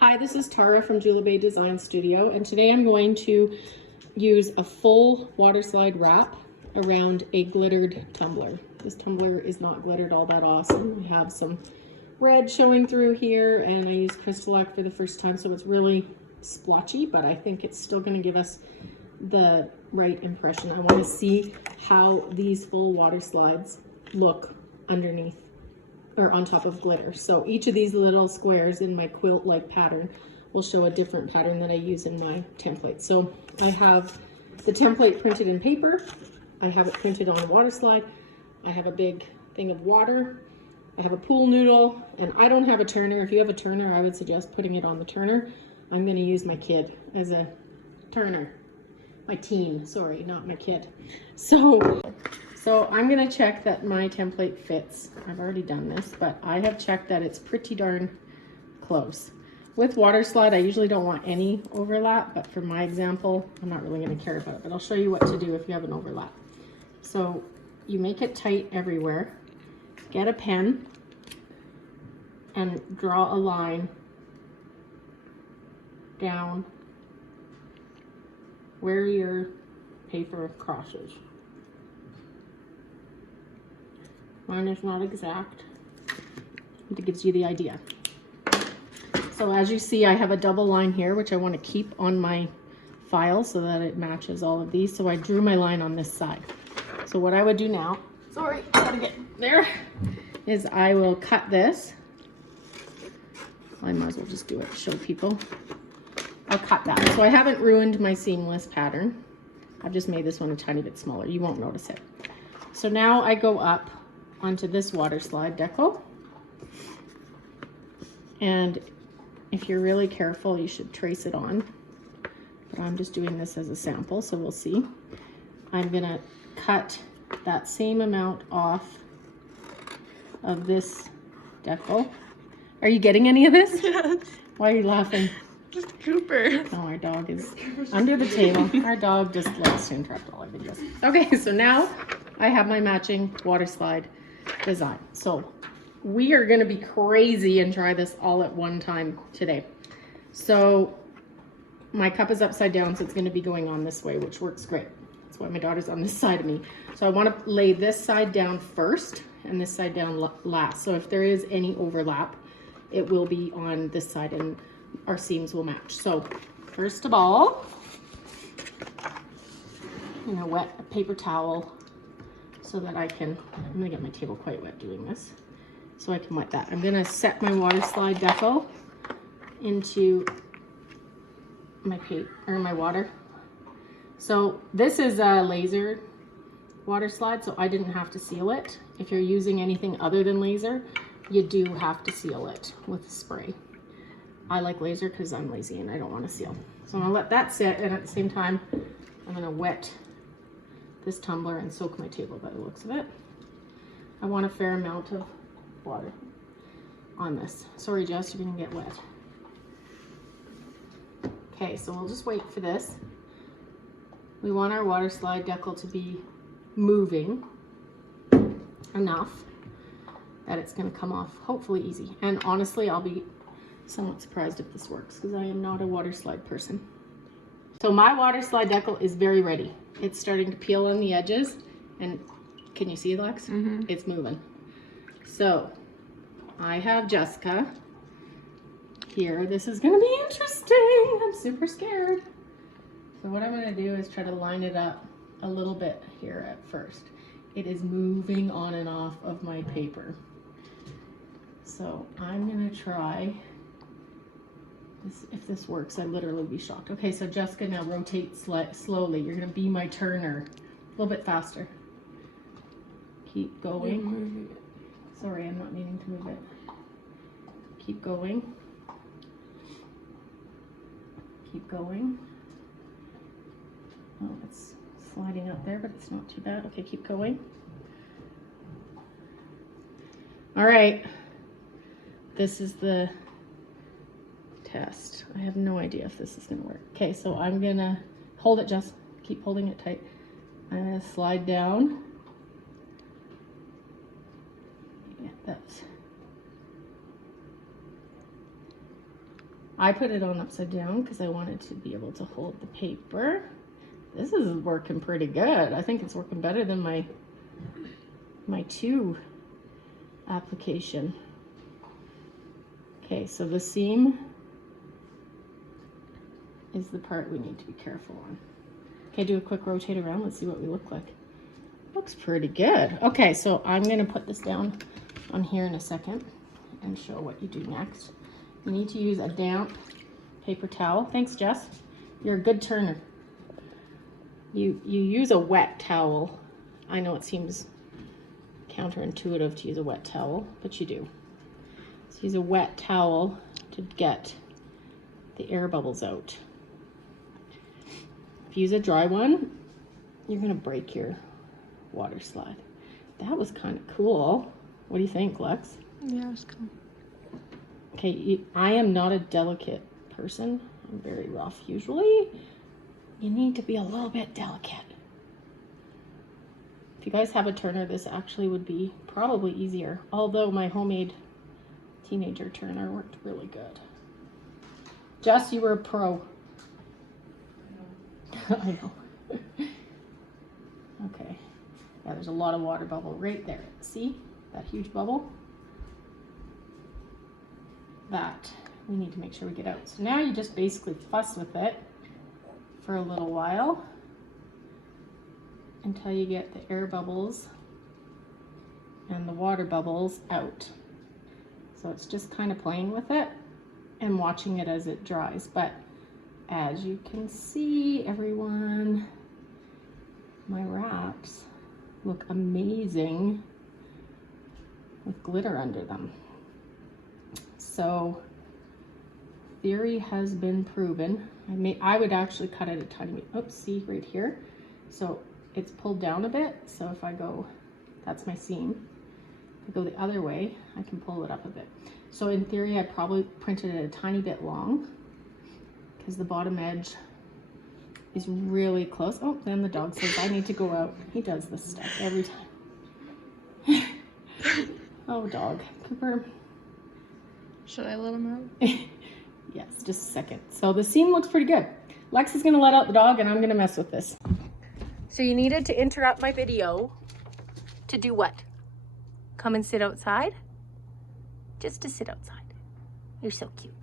Hi, this is Tara from Peekaboo Design Studio, and today I'm going to use a full water slide wrap around a glittered tumbler. This tumbler is not glittered all that awesome. We have some red showing through here, and I used Crystalac for the first time, so it's really splotchy, but I think it's still going to give us the right impression. I want to see how these full water slides look underneath or on top of glitter. So each of these little squares in my quilt-like pattern will show a different pattern that I use in my template. So I have the template printed in paper. I have it printed on a water slide. I have a big thing of water. I have a pool noodle, and I don't have a turner. If you have a turner, I would suggest putting it on the turner. I'm gonna use my kid as a turner. My teen, sorry, not my kid. So I'm gonna check that my template fits. I've already done this, but I have checked that it's pretty darn close. With water slide, I usually don't want any overlap, but for my example, I'm not really gonna care about it, but I'll show you what to do if you have an overlap. So you make it tight everywhere. Get a pen and draw a line down where your paper crosses. Mine is not exact, but it gives you the idea. So as you see, I have a double line here, which I want to keep on my file so that it matches all of these. So I drew my line on this side. So what I would do now, sorry, I gotta get there, is I will cut this. I might as well just do it to show people. I'll cut that. So I haven't ruined my seamless pattern. I've just made this one a tiny bit smaller. You won't notice it. So now I go up onto this water slide decal, and if you're really careful, you should trace it on, but I'm just doing this as a sample, so we'll see. I'm gonna cut that same amount off of this decal. Are you getting any of this? Yes. Why are you laughing? Just Cooper. Oh, our dog is under the table. Our dog just likes to interrupt all our videos. Okay, so now I have my matching water slide design. So we are going to be crazy and try this all at one time today. So my cup is upside down, so it's going to be going on this way, which works great. That's why my daughter's on this side of me. So I want to lay this side down first and this side down last. So if there is any overlap, it will be on this side and our seams will match. So first of all, I'm going to wet a paper towel so that I'm gonna get my table quite wet doing this, so I can wet that. I'm gonna set my water slide decal into my paper or my water. So this is a laser water slide, so I didn't have to seal it. If you're using anything other than laser, you do have to seal it with spray. I like laser because I'm lazy and I don't want to seal. So I'm gonna let that sit, and at the same time, I'm gonna wet this tumbler and soak my table by the looks of it. I want a fair amount of water on this. Sorry, Jess, you're gonna get wet. Okay, so we'll just wait for this. We want our water slide decal to be moving enough that it's gonna come off hopefully easy. And honestly, I'll be somewhat surprised if this works because I am not a water slide person. So my water slide decal is very ready. It's starting to peel on the edges, and can you see, Lex? Mm-hmm. It's moving. So I have Jessica here. This is gonna be interesting. I'm super scared. So what I'm gonna do is try to line it up a little bit here at first. It is moving on and off of my paper. So I'm gonna try this. If this works, I'd literally be shocked. Okay, so Jessica, now rotate slowly. You're gonna be my turner. A little bit faster. Keep going. Sorry, I'm not meaning to move it. Keep going. Keep going. Oh, it's sliding up there, but it's not too bad. Okay, keep going. All right. This is the test. I have no idea if this is gonna work. Okay, so I'm gonna hold it, just keep holding it tight. I'm gonna slide down. Yeah, that's I put it on upside down because I wanted to be able to hold the paper. This is working pretty good. I think it's working better than my 2 application. Okay, so the seam is the part we need to be careful on. Okay, do a quick rotate around. Let's see what we look like. Looks pretty good. Okay, so I'm gonna put this down on here in a second and show what you do next. You need to use a damp paper towel. Thanks, Jess. You're a good turner. You use a wet towel. I know it seems counterintuitive to use a wet towel, but you do. So use a wet towel to get the air bubbles out. If you use a dry one, you're gonna break your water slide. That was kind of cool. What do you think, Lex? Yeah, it's cool. Okay, I am not a delicate person. I'm very rough usually. You need to be a little bit delicate. If you guys have a turner, this actually would be probably easier. Although my homemade teenager turner worked really good. Jess, you were a pro. I know. Okay. Yeah, there's a lot of water bubble right there. See that huge bubble? That we need to make sure we get out. So now you just basically fuss with it for a little while until you get the air bubbles and the water bubbles out. So it's just kind of playing with it and watching it as it dries. But as you can see, everyone, my wraps look amazing with glitter under them. So theory has been proven. I would actually cut it a tiny bit. Oops, see right here. So it's pulled down a bit. So if I go, that's my seam. If I go the other way, I can pull it up a bit. So in theory, I probably printed it a tiny bit long because the bottom edge is really close. Oh, then the dog says I need to go out. He does this stuff every time. Oh, dog. Cooper. Should I let him out? Yes, just a second. So the seam looks pretty good. Lex is gonna let out the dog and I'm gonna mess with this. So you needed to interrupt my video to do what? Come and sit outside? Just to sit outside. You're so cute.